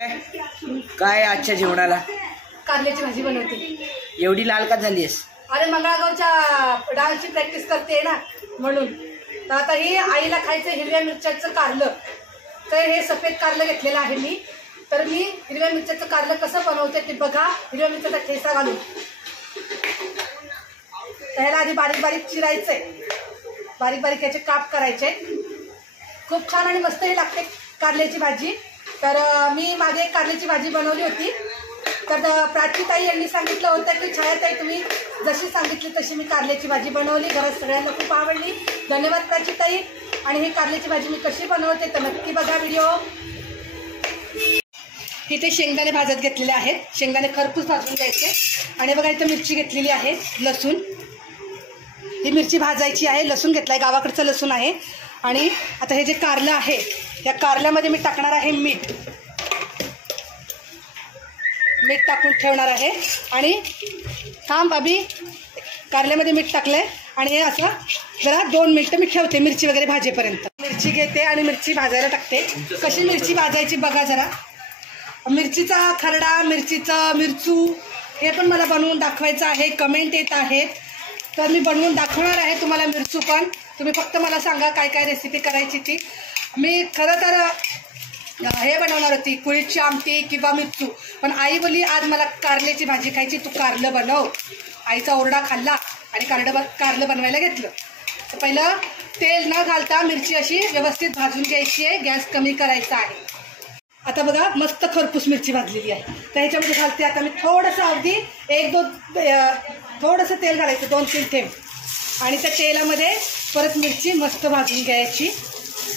काय आजच्या जेवणाला? कारल्याची भाजी बनवते. एवढी लाल का झालीस? अरे मंगळागौरच्या डान्सची प्रॅक्टिस करते ना म्हणून. तर आता ही आईला खायचं हिरव्या मिरच्याचं कारलं. तर हे सफेद कारलं घेतलेलं आहे मी. तर मी हिरव्या मिरच्याचं कारलं कसं बनवते ते बघा. हिरव्या मिरच्याचा ठेचा घालून त्याला आधी बारीक बारीक चिरायचंय, बारीक बारीक याचे काप करायचे. खूप छान आणि मस्तही लागते कारल्याची भाजी. तर मी मागे कारल्याची भाजी बनवली होती. तर प्राचीताई यांनी सांगितलं होतं की छायाताई तुम्ही जशी सांगितली तशी मी कारल्याची भाजी बनवली. घरात सगळ्यांना खूप आवडली. धन्यवाद प्राचीताई. आणि ही कारल्याची भाजी मी कशी बनवते तर नक्की बघा व्हिडिओ. इथे शेंगदाणे भाजत घेतलेले आहेत. शेंगदाणे खरपूस भाजून घ्यायचे. आणि बघा इथं मिरची घेतलेली आहे, लसूण. ही मिरची भाजायची आहे. लसूण घेतलाय, गावाकडचं लसूण आहे. आणि आता हे जे कारलं आहे या कारल्यामध्ये मी टाकणार आहे मीठ. मीठ टाकून ठेवणार आहे. आणि थांब अभि, कारल्यामध्ये मीठ टाकलंय आणि हे असं जरा 2 मिनिटं मी ठेवते मिरची वगैरे भाजेपर्यंत. मिरची घेते आणि मिरची भाजायला टाकते. कशी मिरची भाजायची बघा जरा. मिरचीचा खरडा, मिरचीचं मिरचू हे पण मला बनवून दाखवायचं आहे. कमेंट येत आहेत तर मी बनवून दाखवणार आहे तुम्हाला मिरचू पण. तुम्ही फक्त मला सांगा काय काय रेसिपी करायची ती. मी खरं तर हे बनवणार होती कुळीची आमटी किंवा मिरचू, पण आई बोलली आज मला कारल्याची भाजी खायची, तू कारलं बनव. आईचा ओरडा खाल्ला आणि कारलं बनवायला घेतलं. तर पहिलं तेल न घालता मिरची अशी व्यवस्थित भाजून घ्यायची आहे. गॅस कमी करायचा आहे. आता बघा मस्त खरपूस मिरची भाजलेली आहे. तर ह्याच्यामध्ये घालते आता मी थोडंसं, अगदी 1-2 थोडंसं तेल घालायचं, 2-3 थेंब. आणि त्या तेलामध्ये परत मिरची मस्त भाजून घ्यायची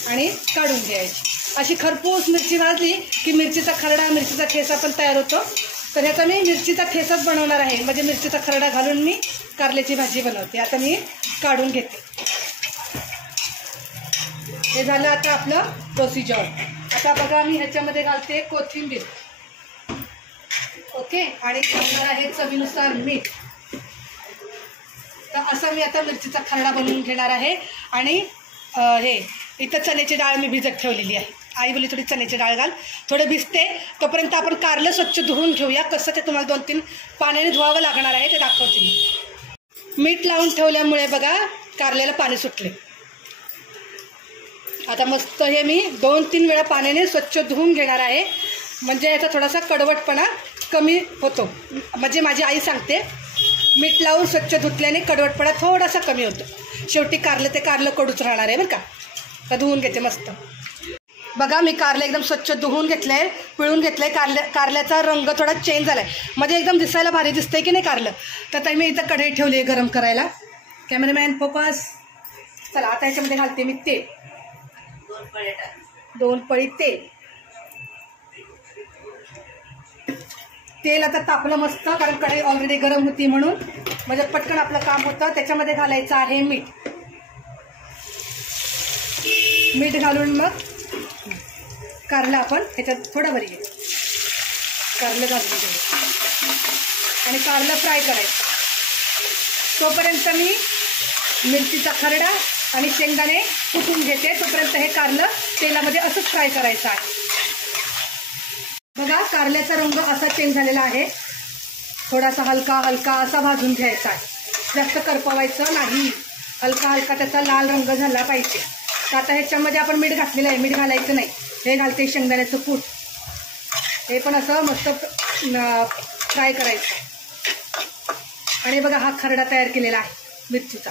आणि काढून घ्यायची. अशी खरपूस मिरची भाजली की मिरचीचा खरडा, मिरचीचा ठेचा पण तयार होतो. तर ह्याचा मी मिरचीचा ठेचाच बनवणार आहे. म्हणजे मिरचीचा खरडा घालून मी कारल्याची भाजी बनवते. आता मी काढून घेते. हे झालं आता आपलं प्रोसिजर. आता बघा मी ह्याच्यामध्ये घालते कोथिंबीर. ओके. आणि घालणार आहे चवीनुसार मीठ. तर असं मी आता मिरचीचा खरडा बनवून घेणार आहे. आणि हे इथं चण्याची डाळ मी भिजत ठेवलेली आहे. आई बोली थोडी चण्याची डाळ घाल, थोडं भिजते. तोपर्यंत आपण कारलं स्वच्छ धुवून घेऊया. कसं ते तुम्हाला 2-3 पाण्याने धुवावं लागणार आहे ते दाखवते मी. मीठ लावून ठेवल्यामुळे बघा कारल्याला पाणी सुटले. आता मस्त हे मी 2-3 वेळा पाण्याने स्वच्छ धुवून घेणार आहे. म्हणजे याचा थोडासा कडवटपणा कमी होतो. म्हणजे माझी आई सांगते मीठ लावून स्वच्छ धुतल्याने कडवटपणा थोडासा कमी होतो. शेवटी कारलं ते कारलं कडूच राहणार आहे बरं का. तर धुवून घेते मस्त. बघा मी कारलं एकदम स्वच्छ धुवून घेतलं आहे, पिळून घेतलं आहे. कारल्याचा रंग थोडा चेंज झाला आहे. म्हणजे एकदम दिसायला भारी दिसतंय की नाही कारलं. तर मी इथं कढई ठेवली आहे गरम करायला. Cameraman focus. चला आता ह्याच्यामध्ये घालते मी तेल. 2 पळी तेल. तेल आता तापलं मस्त, कारण कढई ऑलरेडी गरम होती म्हणून. म्हणजे पटकन आपलं काम होतं. त्याच्यामध्ये घालायचं आहे मीठ. मीठ घालून मग कारलं आपण ह्याच्यात थोडं भरी घ्यायचं. कारलं घालून घ्यायचं आणि कारलं फ्राय करायचं. तोपर्यंत मी मिरचीचा खरडा आणि शेंगदाणे कुटून घेते. तोपर्यंत हे कारलं तेलामध्ये असंच फ्राय करायचं आहे. बघा कारल्याचा रंग असा चेंज झालेला आहे. थोडासा हलका हलका असा भाजून घ्यायचा आहे. जास्त करपवायचं नाही. हलका हलका त्याचा लाल रंग झाला पाहिजे. तर आता ह्याच्यामध्ये आपण मीठ घातलेलं आहे. मीठ घालायचं नाही. हे घालते शेंगदाण्याचं कूट. हे पण असं मस्त फ्राय करायचं. आणि बघा हा खरडा तयार केलेला आहे मिरचीचा.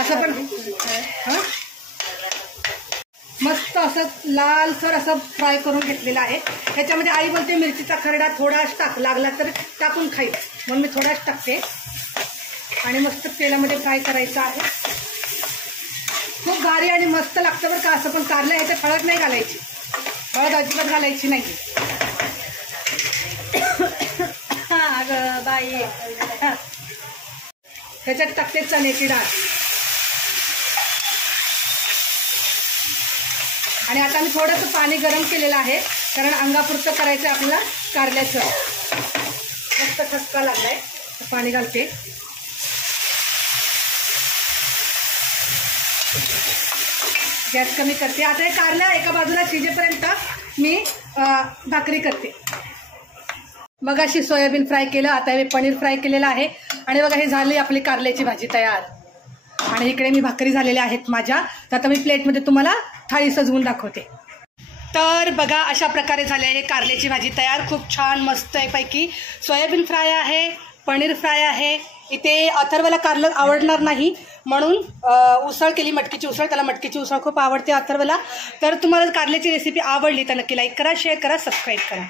असं पण हां मस्त असं लालसर असं फ्राय करून घेतलेलं आहे. ह्याच्यामध्ये आई बोलते मिरचीचा खरडा थोडाच टाक, लागला तर टाकून खाईल, म्हणून मी थोडाच टाकते. आणि मस्त तेलामध्ये फ्राय करायचं आहे. खूप भारी आणि मस्त लागतं बरं का असं. पण कारलं ह्याच्यात हळद नाही घालायची. हळद अजिबात घालायची नाही. अगं बाई. ह्याच्यात टाकते चण्याची डाळ. आणि आता मी थोडंसं पाणी गरम केलेलं आहे, कारण अंगापुरतं करायचं आपल्याला कारल्याचं. मस्त ठसका लागलाय. पाणी घालते. गॅस कमी करते. आता हे कारलं एका बाजूला शिजेपर्यंत मी भाकरी करते. मग अशी सोयाबीन फ्राय केलं, आता हे पनीर फ्राय केलेलं आहे. आणि बघा हे झाली आपली कारल्याची भाजी तयार. आणि इकडे मी भाकरी झालेल्या आहेत माझ्या. तर आता मी प्लेटमध्ये तुम्हाला थाळी सजवून दाखवते. तर बघा अशा प्रकारे झाले आहे कारल्याची भाजी तयार. खूप छान मस्त आहे पैकी. सोयाबीन फ्राय आहे, पनीर फ्राय आहे. इथे अथर्वला कारलं आवडणार नाही म्हणून उसळ केली, मटकीची उसळ. त्याला मटकीची उसळ खूप आवडते अथर्वला. तर तुम्हाला कारल्याची रेसिपी आवडली तर नक्की लाईक करा, शेअर करा, सबस्क्राईब करा.